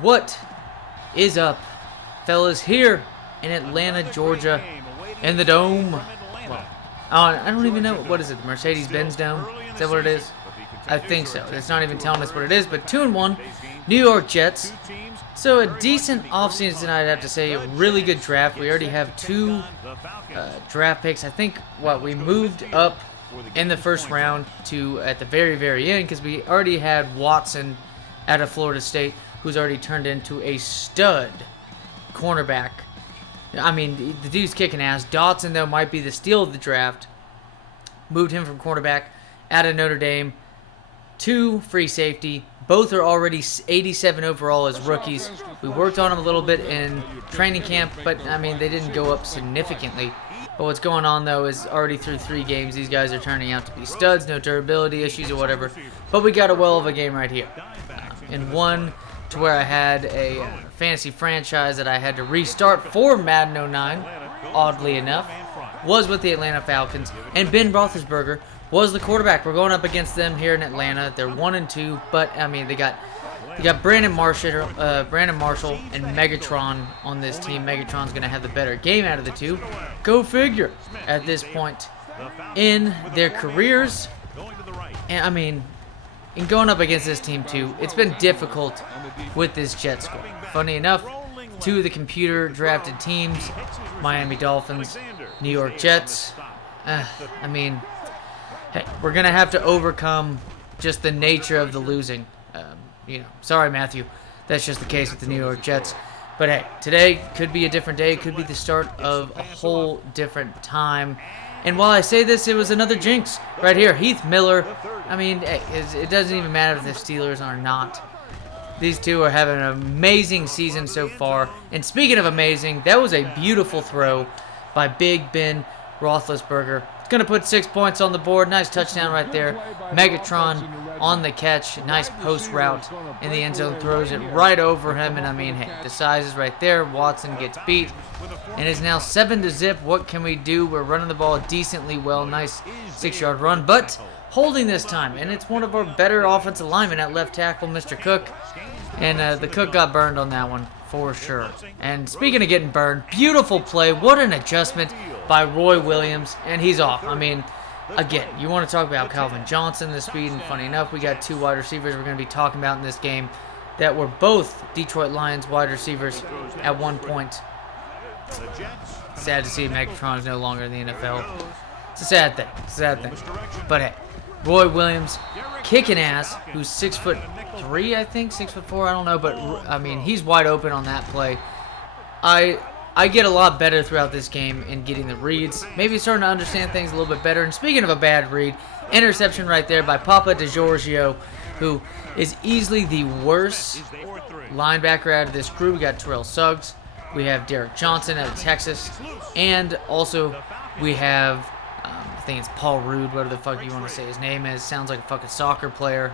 What is up, fellas? Here in Atlanta, Georgia, in the Dome. Well, I don't even know. What is it? The Mercedes-Benz Dome? Is that what it is? I think so. It's not even telling us what it is, but 2-1, New York Jets. So a decent offseason tonight, I'd have to say. A really good draft. We already have two draft picks. I think, we moved up in the first round to at the very, very end because we already had Watson out of Florida State, who's already turned into a stud cornerback. I mean, the dude's kicking ass. Dotson, though, might be the steal of the draft. Moved him from cornerback out of Notre Dame to free safety. Both are already 87 overall as rookies. We worked on them a little bit in training camp, but, I mean, they didn't go up significantly. But what's going on, though, is already through 3 games, these guys are turning out to be studs, no durability issues or whatever. But we got a well of a game right here. In one to where I had a fantasy franchise that I had to restart for Madden 09, oddly enough, was with the Atlanta Falcons. And Ben Roethlisberger was the quarterback. We're going up against them here in Atlanta. They're 1-2, but, I mean, they got Brandon Marshall and Megatron on this team. Megatron's going to have the better game out of the two. Go figure at this point in their careers. And, I mean, in going up against this team, too, it's been difficult with this Jets squad. Funny enough, 2 of the computer-drafted teams, Miami Dolphins, New York Jets. I mean, hey, we're going to have to overcome just the nature of the losing. Sorry, Matthew. That's just the case with the New York Jets. But, hey, today could be a different day. It could be the start of a whole different time. And while I say this, it was another jinx right here. Heath Miller. I mean, hey, it doesn't even matter if the Steelers are not. These two are having an amazing season so far. And speaking of amazing, that was a beautiful throw by Big Ben Roethlisberger. It's going to put 6 points on the board. Nice touchdown right there. Megatron on the catch. Nice post route in the end zone. Throws it right over him. And I mean, hey, the size is right there. Watson gets beat. And it's now 7-0. What can we do? We're running the ball decently well. Nice 6-yard run. But holding this time. And it's one of our better offensive linemen at left tackle, Mr. Cook. And the Cook got burned on that one for sure. And speaking of getting burned, beautiful play. What an adjustment by Roy Williams. And he's off. I mean, again, you want to talk about Calvin Johnson, the speed. And funny enough, we got 2 wide receivers we're going to be talking about in this game that were both Detroit Lions wide receivers at one point. Sad to see Megatron is no longer in the NFL. It's a sad thing. But hey, Roy Williams kicking ass, who's 6'3", I think, 6'4", I don't know, but I mean, he's wide open on that play. I get a lot better throughout this game in getting the reads. Maybe starting to understand things a little bit better. And speaking of a bad read, interception right there by Papa DiGiorgio, who is easily the worst linebacker out of this crew. We got Terrell Suggs. We have Derek Johnson out of Texas. And also we have, I think it's Paul Rudd, whatever the fuck you want to say his name is. Sounds like a fucking soccer player.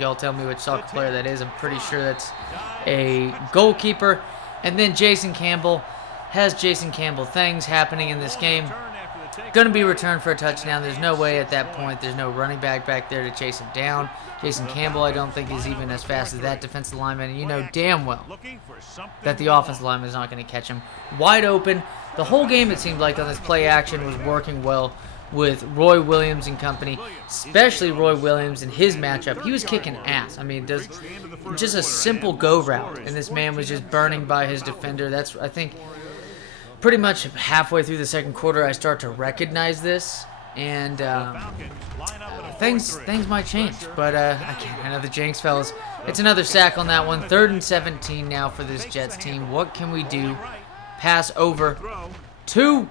Y'all tell me which soccer player that is. I'm pretty sure that's a goalkeeper. And then Jason Campbell has Jason Campbell things happening in this game. Going to be returned for a touchdown. There's no way at that point. There's no running back there to chase him down. Jason Campbell, I don't think, is even as fast as that defensive lineman. And you know damn well that the offensive lineman is not going to catch him. Wide open. The whole game, it seemed like, on this play action was working well with Roy Williams and company, especially Roy Williams in his matchup. He was kicking ass. I mean, just a simple go route, and this man was just burning by his defender. That's, I think, pretty much halfway through the second quarter, I start to recognize this, and things might change. But again, another jinx, fellas. It's another sack on that one. 3rd and 17 now for this Jets team. What can we do? Pass over 2.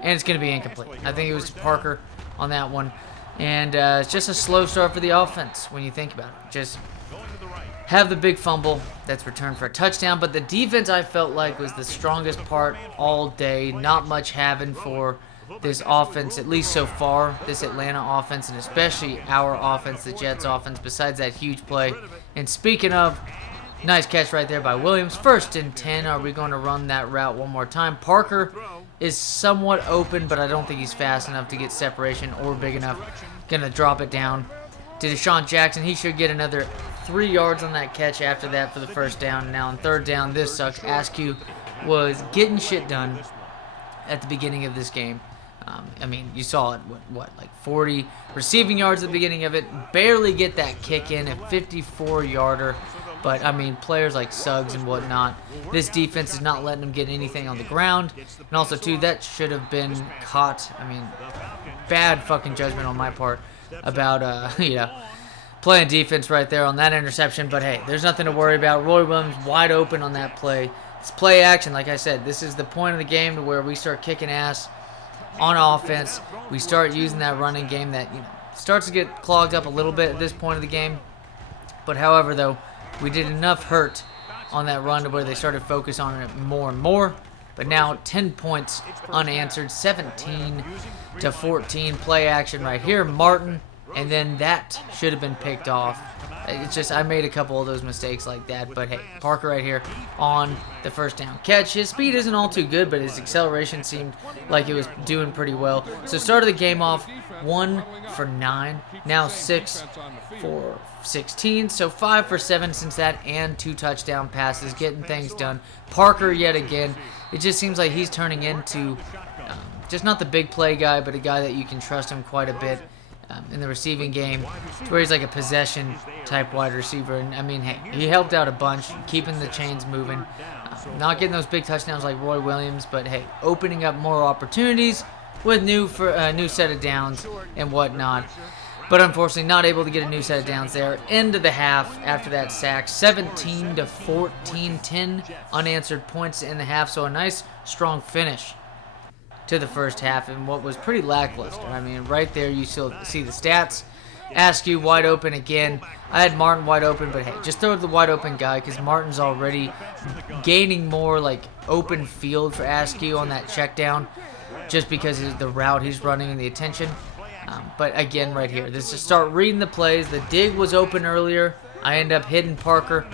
And it's going to be incomplete. I think it was Parker on that one. And it's just a slow start for the offense when you think about it. Just have the big fumble that's returned for a touchdown. But the defense, I felt like, was the strongest part all day. Not much having for this offense, at least so far, this Atlanta offense, and especially our offense, the Jets offense, besides that huge play. And speaking of, nice catch right there by Williams. 1st and 10. Are we going to run that route one more time? Parker is somewhat open, but I don't think he's fast enough to get separation or big enough. Going to drop it down to Deshaun Jackson. He should get another 3 yards on that catch after that for the first down. Now on third down, this sucks. Askew was getting shit done at the beginning of this game. I mean, you saw it, like 40 receiving yards at the beginning of it. Barely get that kick in, a 54-yarder. But, I mean, players like Suggs and whatnot, this defense is not letting them get anything on the ground. And also, too, that should have been caught. I mean, bad fucking judgment on my part about, playing defense right there on that interception. But, hey, there's nothing to worry about. Roy Williams wide open on that play. It's play action, like I said. This is the point of the game to where we start kicking ass on offense. We start using that running game that, starts to get clogged up a little bit at this point of the game. But, however, though, we did enough hurt on that run to where they started focus on it more and more. But now 10 points unanswered, 17-14 play action right here. Martin, and then that should have been picked off. It's just I made a couple of those mistakes like that. But hey, Parker right here on the first down catch. His speed isn't all too good, but his acceleration seemed like it was doing pretty well. So started the game off 1 for 9, now 6 for 16, so 5 for 7 since that, and 2 touchdown passes, getting things done. Parker yet again, it just seems like he's turning into just not the big play guy, but a guy that you can trust him quite a bit in the receiving game, to where he's like a possession type wide receiver. And I mean, hey, he helped out a bunch, keeping the chains moving, not getting those big touchdowns like Roy Williams, but hey, opening up more opportunities with new set of downs and whatnot. But unfortunately, not able to get a new set of downs there. End of the half after that sack, 17-14, 10 unanswered points in the half. So a nice, strong finish to the first half and what was pretty lackluster. I mean, right there you still see the stats. Askew wide open again. I had Martin wide open, but hey, just throw the wide open guy because Martin's already gaining more like open field for Askew on that check down, just because of the route he's running and the attention. But again, right here, this is start reading the plays. The dig was open earlier. I end up hitting Parker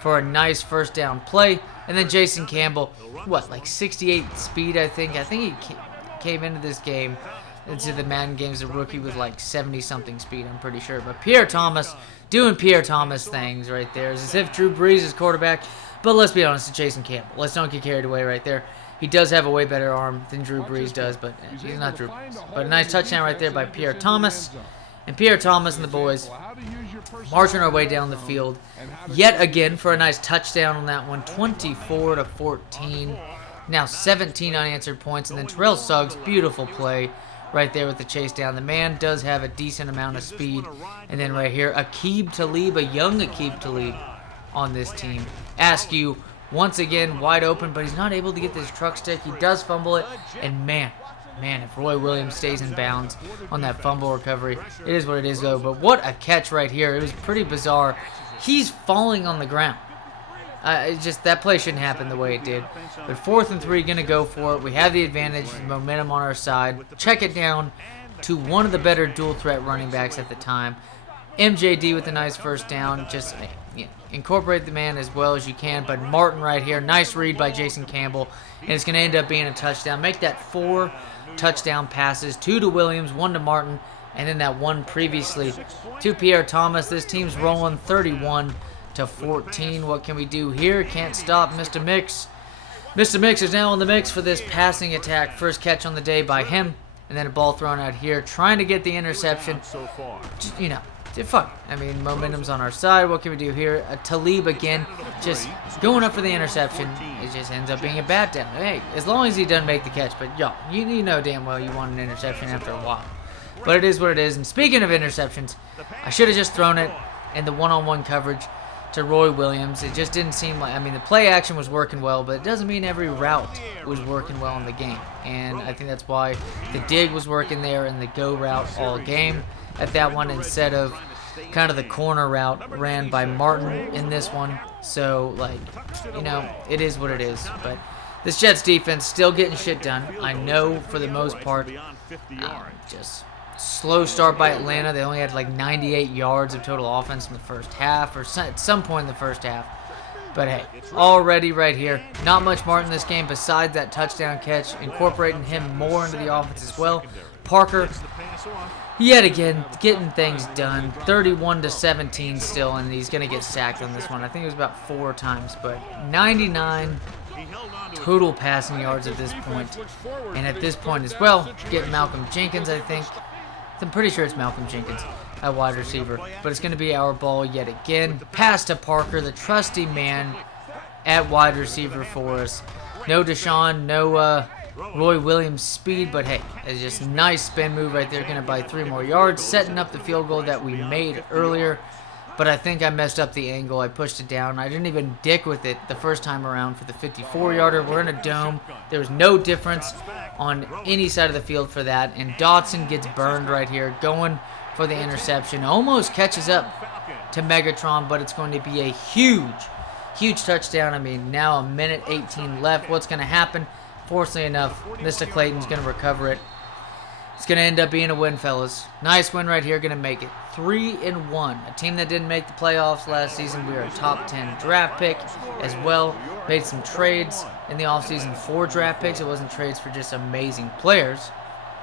for a nice first down play. And then Jason Campbell, like 68 speed, I think. I think he came into this game, into the Madden games, a rookie with like 70-something speed, I'm pretty sure. But Pierre Thomas doing Pierre Thomas things right there. It's as if Drew Brees is quarterback. But let's be honest, it's Jason Campbell. Let's not get carried away right there. He does have a way better arm than Drew Brees does, but he's not Drew Brees. But a nice touchdown right there by Pierre Thomas. And Pierre Thomas and the boys marching our way down the field yet again for a nice touchdown on that one, 24-14. Now 17 unanswered points. And then Terrell Suggs, beautiful play right there with the chase down. The man does have a decent amount of speed. And then right here, Aqib Talib, a young Aqib Talib on this team. Askew once again wide open, but he's not able to get this truck stick. He does fumble it, and man, if Roy Williams stays in bounds on that fumble recovery, it is what it is though. But what a catch right here. It was pretty bizarre. He's falling on the ground. That play shouldn't happen the way it did. But 4th and 3, gonna go for it. We have the advantage, momentum on our side. Check it down to one of the better dual threat running backs at the time. MJD with a nice first down. Just incorporate the man as well as you can. But Martin right here, nice read by Jason Campbell, and it's going to end up being a touchdown. Make that 4 touchdown passes, 2 to Williams, 1 to Martin, and then that 1 previously to Pierre Thomas. This team's rolling 31-14. What can we do here? Can't stop Mr. Mix. Mr. Mix is now in the mix for this passing attack. First catch on the day by him, and then a ball thrown out here, trying to get the interception. Fuck. I mean, momentum's on our side. What can we do here? Talib again, just going up for the interception. It just ends up being a bad down. Hey, as long as he doesn't make the catch. But, you know damn well you want an interception after a while. But it is what it is. And speaking of interceptions, I should have just thrown it in the one-on-one coverage to Roy Williams. It just didn't seem like, the play action was working well, but it doesn't mean every route was working well in the game. And I think that's why the dig was working there and the go route all game at that one, instead of kind of the corner route ran by Martin in this one. So, it is what it is. But this Jets defense still getting shit done. I know for the most part, just slow start by Atlanta. They only had like 98 yards of total offense in the first half, or at some point in the first half. But hey, already right here, not much Martin in this game besides that touchdown catch, incorporating him more into the offense as well. Parker, yet again, getting things done. 31-17 still, and he's going to get sacked on this one. I think it was about 4 times, but 99 total passing yards at this point. And at this point as well, getting Malcolm Jenkins, I think. I'm pretty sure it's Malcolm Jenkins at wide receiver. But it's going to be our ball yet again. Pass to Parker, the trusty man at wide receiver for us. No Deshaun, no Roy Williams speed, but hey, it's just a nice spin move right there. Going to buy 3 more yards, setting up the field goal that we made earlier. But I think I messed up the angle. I pushed it down. I didn't even dick with it the first time around for the 54-yarder. We're in a dome. There was no difference on any side of the field for that. And Dotson gets burned right here, going for the interception. Almost catches up to Megatron, but it's going to be a huge touchdown. I mean, now 1:18 left. What's going to happen? Fortunately enough, Mr. Clayton's going to recover it. It's going to end up being a win, fellas. Nice win right here. Going to make it 3-1. A team that didn't make the playoffs last season. We are a top 10 draft pick as well. Made some trades in the offseason for draft picks. It wasn't trades for just amazing players.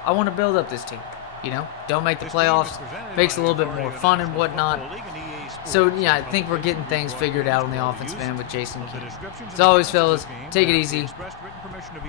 I want to build up this team. You know, don't make the playoffs. Makes it a little bit more fun and whatnot. So, yeah, I think we're getting things figured out on the offensive end with Jason King. As always, fellas, take it easy.